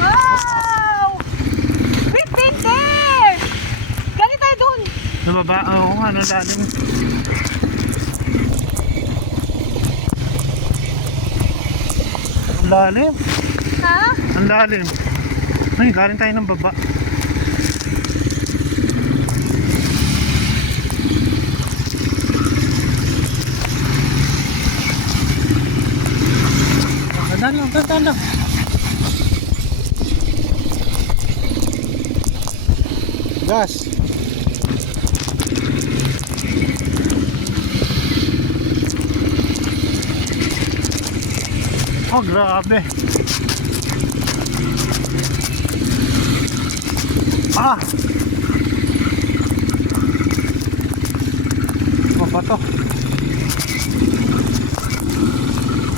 Wow! We've been there! Galing tayo dun! Nababa, oo nga, ang lalim. Ang lalim. Ha? Ang lalim. Ay, galing tayo ng baba. Tandaan lang. Gas. Oh, grabe. Ah! Ano ba to?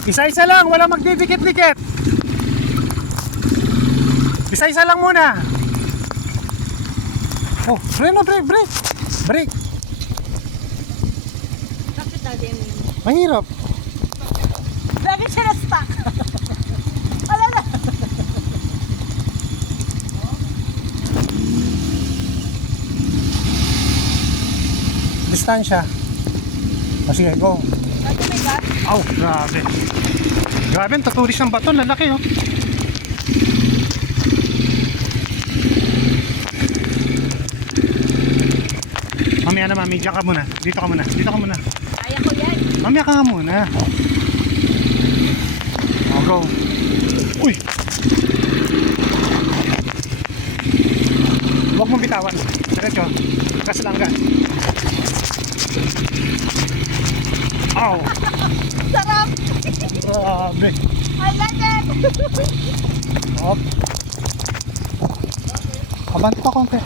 Isa-isa lang, wala magdidikit-dikit. Isa-isa lang muna. Oh, brake. Bakit natin? Mahirap. Lagi siya na-stuck. Alala. Distansya. O sige, go. Lagi may gas. Oh, grabe. Grabe, ang tatulis ng bato, lalaki oh. Mamaya na, mami, diyan ka muna. Dito ka muna. Kaya ko yan. Mamaya ka nga muna. Oh, go. Uy! Huwag mong bitawan. Diretso. Gas lang, gas. Ow! Sarap! Grabe. I like it! Hop. Abanto pa konti.